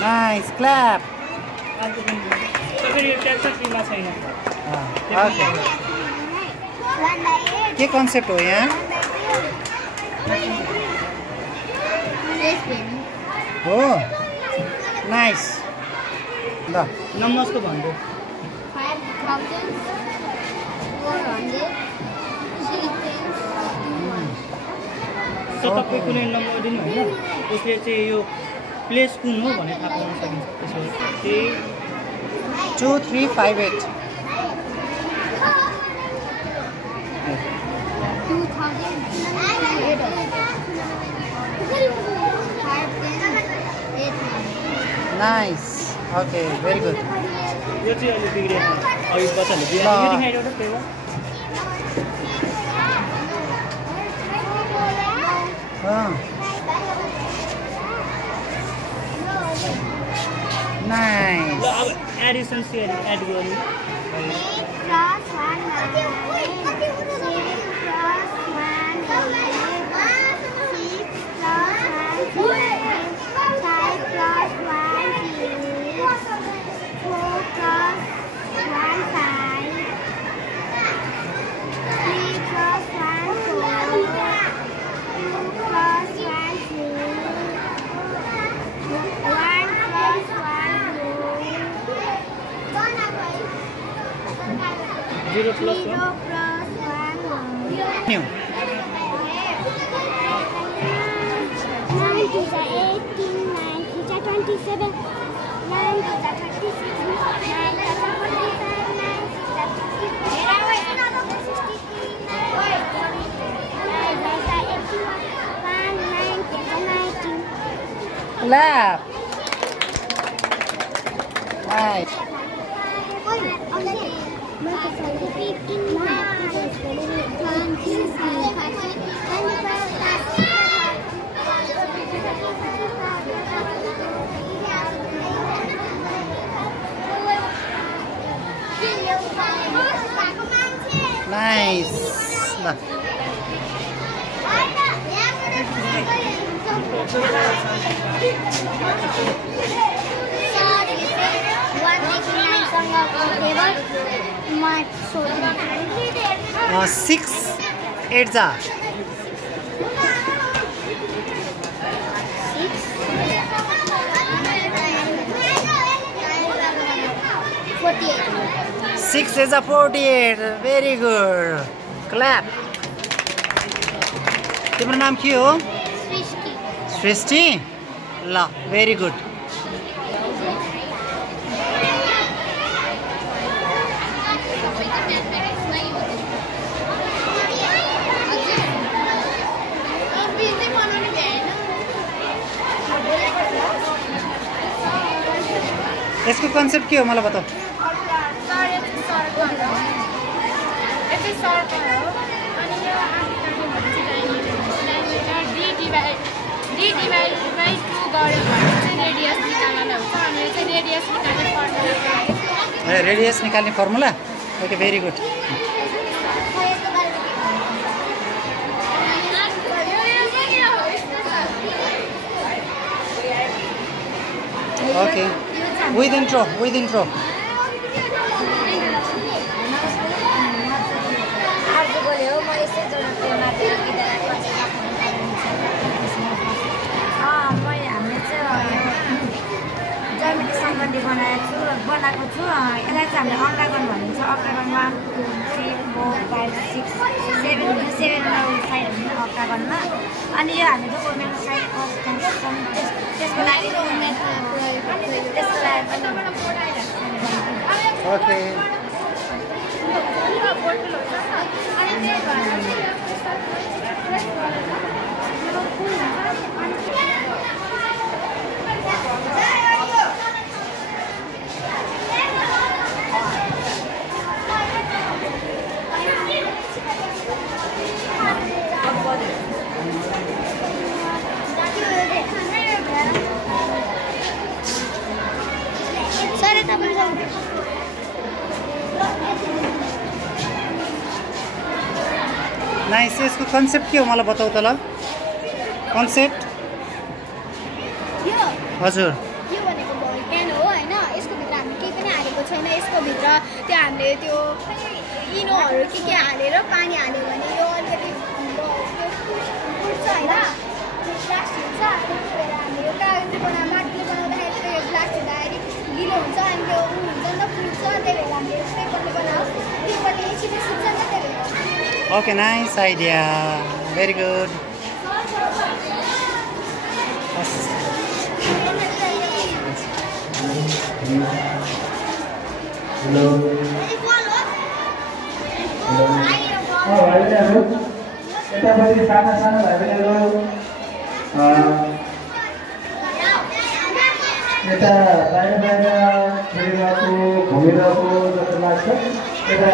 Nice, clap. के concept हो यहाँ? हो नाइस ल नम्बर्सको भन्नु 5400 तपाईँ कुनै नम्बर दिनु हैन यसले चाहिँ यो प्लेस कुन हो भने थाहा पाउन सकिन्छ त्यसो 2358 Nice. Okay, very good. यो चाहिँ अलि बिग्रेन अघि बच्चाले बिग्रेन यो देखाइदियो त पेपर Nice. ल अब एडिसन चाहिँ एड गर्नु Zero plus one. New. 9 to the 18, 9 to the 27, 9 to the 36, 9 to the 45, 9 to the 50, 9 to the 81, 9 to the 19. Clap. Nice. Nice. Nah. Six, 8 जा. 6 is a 48. Very good. Clap. तिम्रो नाम के हो? सृष्टि. सृष्टि? ल, very good. यसको concept के हो मलाई बताऊ रेडियस निकाल्ने formula okay very good okay with intro बनाएको छु यसलाई चाहिँ हामीले अक्टागन भनिन्छ अक्टागन 1 2 3 4 5 6 7 साइड हुन्छ अक्टागनमा अनि यो हामी डकुमेन्ट साइड त्यसको लागि ओके यता पनि छ नाइस यसको कन्सेप्ट के हो मलाई बताऊ त ल कन्सेप्ट यो हजुर यो भनेको बल पेन हो हैन यसको भित्र हामी केही पनि हालेको छैन यसको भित्र त्यो हामीले त्यो इनोहरु के हालेर पानी हाल्यो भने यो अलिकति फुट्छ हैन ग्लास हुन्छ त्यसैले हामी यो कागजले माटीले बनाउँदाखेरि चाहिँ यो ग्लास हुँदाखेरि गिलो हुन्छ अनि त्यो हुन्छ नि त फुट्छ त्यही भएर हामीले पेपरले बनाऊ पेपरले एकछिन सुक्छ नि त त्यही भएर Okay, nice idea. Very good. Hello. यतापट्टि साना साना भाइ बहिनीहरू यता बाहिर बाहिर खेलिरहेको घुमिरहेको जस्तो लाग्छ यता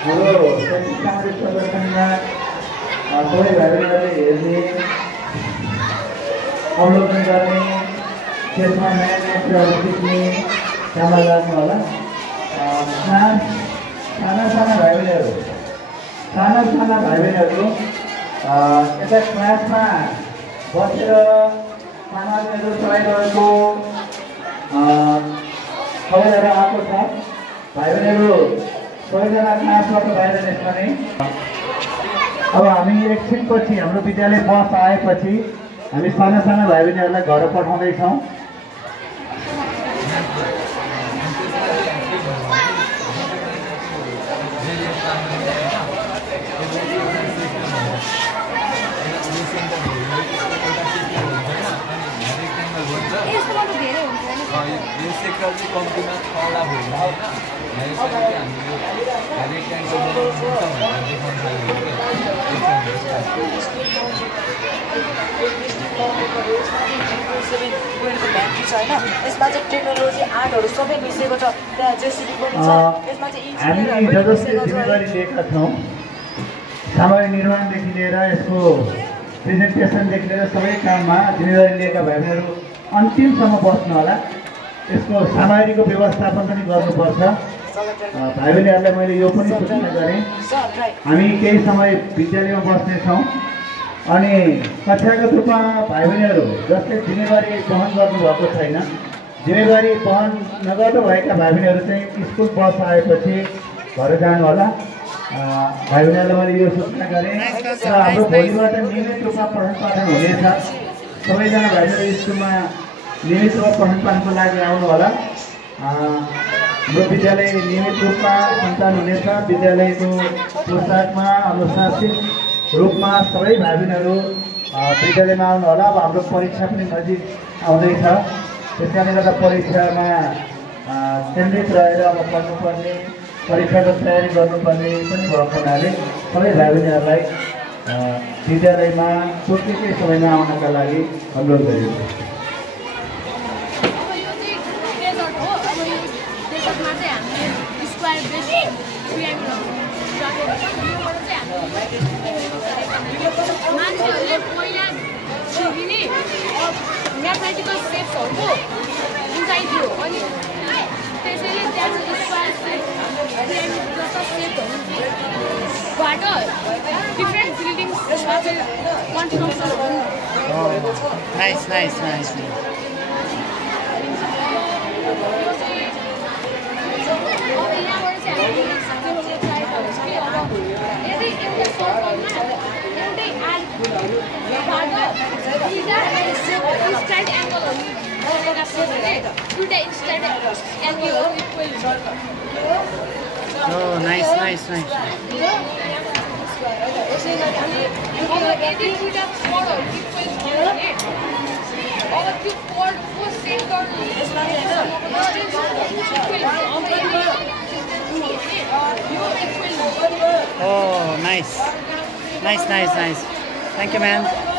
हाम्रो सामाजिक प्रदर्शनमा सबै भाइ बहिनीहरूले हेर्ने अवलोकन गर्ने त्यसमा नयाँ नयाँ कुराहरू सिक्ने काममा लाग्नु होला साना साना भाइ बहिनीहरू यता क्लासमा बसेर सामग्रीहरू चलाइरहेको सबैजना आएको छ भाइ बहिनीहरू सबैजना क्लासबाट बाहिर निस्कने अब हामी एकछिनपछि हाम्रो विद्यालय बस आएपछि हामी साना साना भाइ बहिनीहरूलाई घर पठाउँदैछौँ यो सेक्टर चाहिँ कम्तीमा छवटा भयो होइन यसरी हामीले रेक्ट्याङ्गल यसमा चाहिँ टेक्नोलोजी आर्टहरू सबै मिसेको छ त्यहाँ जेसिबी पनि छ यसमा चाहिँ हामी जिम्मेवारी लिएका छौँ सामग्री निर्माणदेखि लिएर यसको प्रेजेन्टेसनदेखि लिएर सबै काममा जिम्मेवारी लिएका भाइ बहिनीहरू अन्तिमसम्म बस्नु होला यसको सामग्रीको व्यवस्थापन पनि गर्नुपर्छ भाइ बहिनीहरूलाई मैले यो पनि सूचना गरेँ हामी केही समय विद्यालयमा बस्नेछौँ अनि कक्षागत रूपमा भाइ बहिनीहरू जसले जिम्मेवारी वहन गर्नुभएको छैन जिम्मेवारी वहन नगर्नु भएका भाइ बहिनीहरू चाहिँ स्कुल बस आएपछि घर जानु होला भाइ बहिनीहरूलाई मैले यो सूचना गरेँ र हाम्रो भोलिबाट नियमित रूपमा पठन पाठन हुनेछ सबैजना भाइ बहिनीहरू स्कुलमा नियमित रूपमा पठन पाठनको लागि आउनु होला हाम्रो विद्यालय नियमित रूपमा सञ्चालन हुनेछ विद्यालयको पोसाकमा अनुशासित रूपमा सबै भाइ बहिनीहरू विद्यालयमा आउनु होला अब हाम्रो परीक्षा पनि नजिक आउँदैछ त्यस कारणले गर्दा परीक्षामा केन्द्रित रहेर अब पढ्नुपर्ने परीक्षाको तयारी गर्नुपर्ने पनि भएको हुनाले सबै भाइ बहिनीहरूलाई विद्यालयमा तोकेकै समयमा आउनका लागि अनुरोध गरिएको मान्छेहरूले पहिला म्याथमेटिकल सेप्सहरूको बुझाइ थियो अनि त्यसैले त्यहाँ स्क्वायर सेप जस्ता सेपहरूबाट डिफ्रेन्ट बिल्डिङ्समा चाहिँ कन्स्ट्रक्सनहरू नाइस नाइस नाइस अब यहाँबाट चाहिँ हामीले ट्राई गर्छ कि अब यदि एउटा सर्कलमा एउटै इन्स्ट्यान्ट एङ्गलहरू लगाएको छ भने दुईवटा इन्स्ट्यान्ट एङ्गलहरू इक्वल हुन्छ Oh, nice, nice, nice. अब यदि दुईवटा पढहरू इक्वल छ भने अब त्यो पढको centre Oh, nice. Nice, nice, nice. Thank you, man.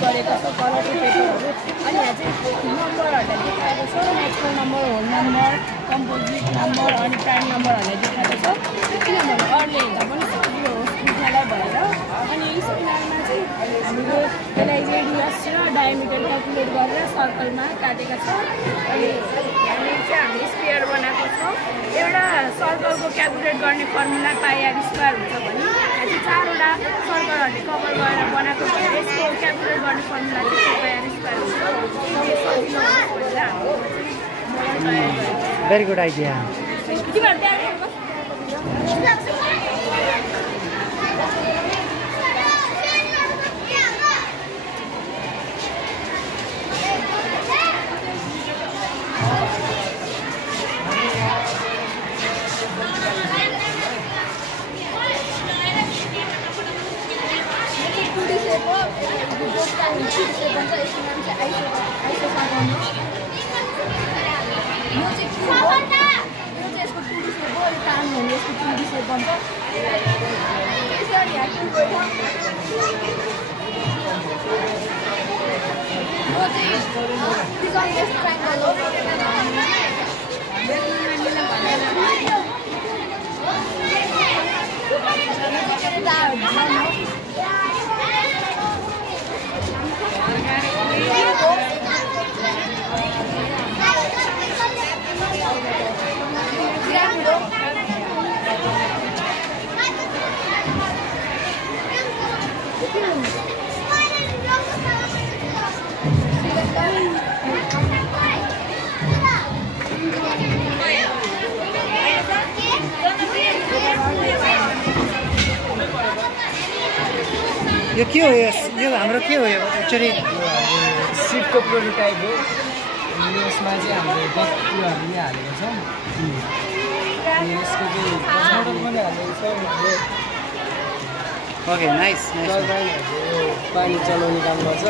गरेको छ कलरको पेपरहरू अनि यहाँ चाहिँ नम्बरहरूलाई देखाएको छ natural number whole number composite number अनि प्राइम नम्बरहरूलाई देखाएको छ किनभने अरूले हेर्दा पनि सजिलो होस् बुझ्नलाई भएर अनि स्पिनरमा चाहिँ हामीले त्यसलाई रेडियस र डायमिटर हामीले क्यालकुलेट गरेर सर्कलमा काटेका छौँ। अनि यहाँनिर चाहिँ हामीले स्क्वायर बनाएको छौँ। एउटा सर्कलको क्यालकुलेट गर्ने फर्मुला पाइआर स्क्वायर हुन्छ भने यहाँ चाहिँ 4वटा सर्कलहरूले कभर गरेर बनाएको छ। यसको क्यालकुलेट गर्ने फर्मुला चाहिँ पाइआर स्क्वायर हुन्छ। यो सजिलो होस् भनेर हामीले मोडल तयार गरेको। Very good idea. तिमीहरू त्यहाँ गर्नुहोस्। यो के हो? यो हाम्रो के हो? यो एक्चुअली सिटको प्रोटोटाइप हो। यसमा चाहिँ हामीले बत्तीहरू पनि हालेको छौँ। अनि यसको चाहिँ मोडल पनि हालेको छौँ। Okay, nice nice. पानी चलाउने काम गर्छ।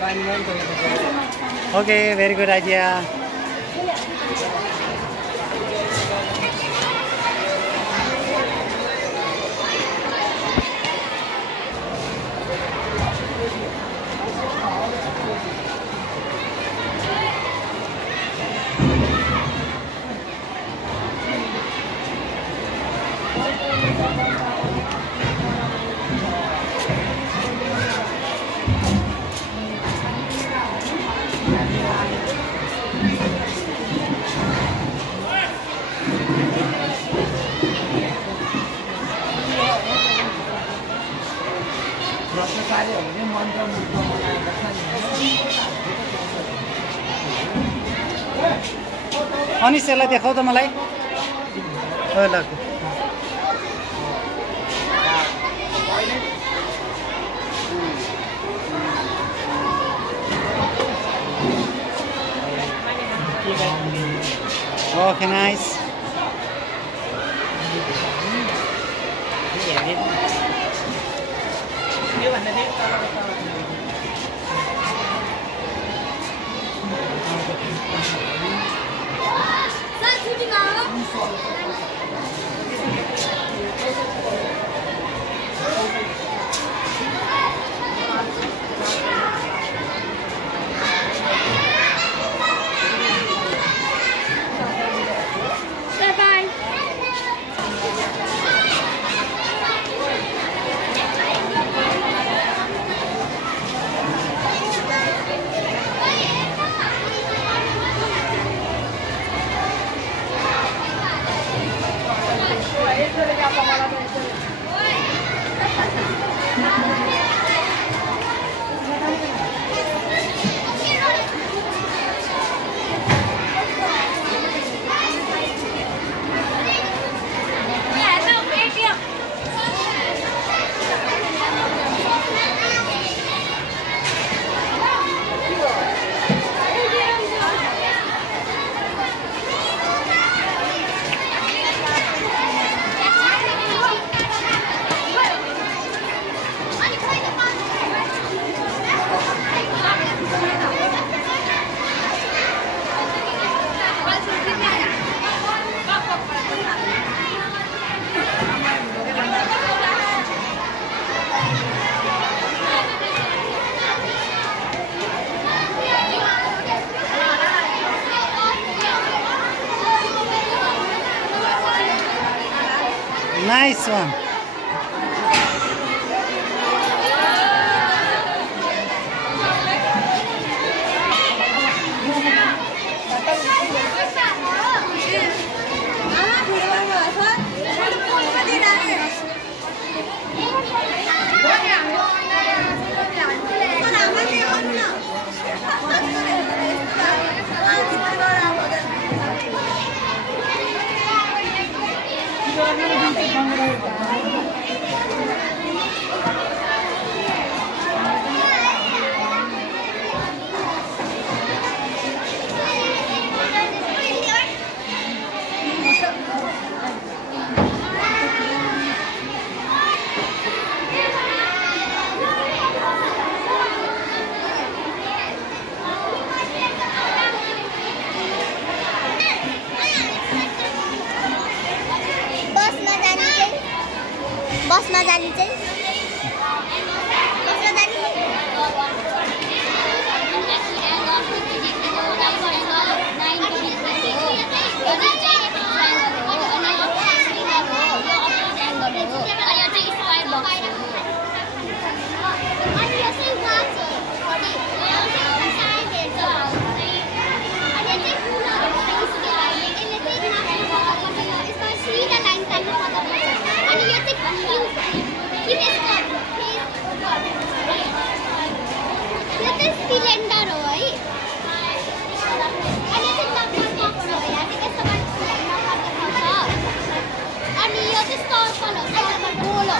पानीमा पनि तपाईँको okay, very good idea. Anis यसलाई देखाऊ त मलाई। ल ओके, नाइस। Nice one. बसमा जाने चाहिँ सिलिन्डर हो है अनि अनि यो चाहिँ सर्कल हो सर्कल गोल हो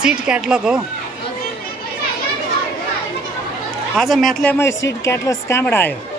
सीट क्याटलग हो। आज म्याथ ल्याबमा यो सीट क्याटलग कहाँबाट आयो?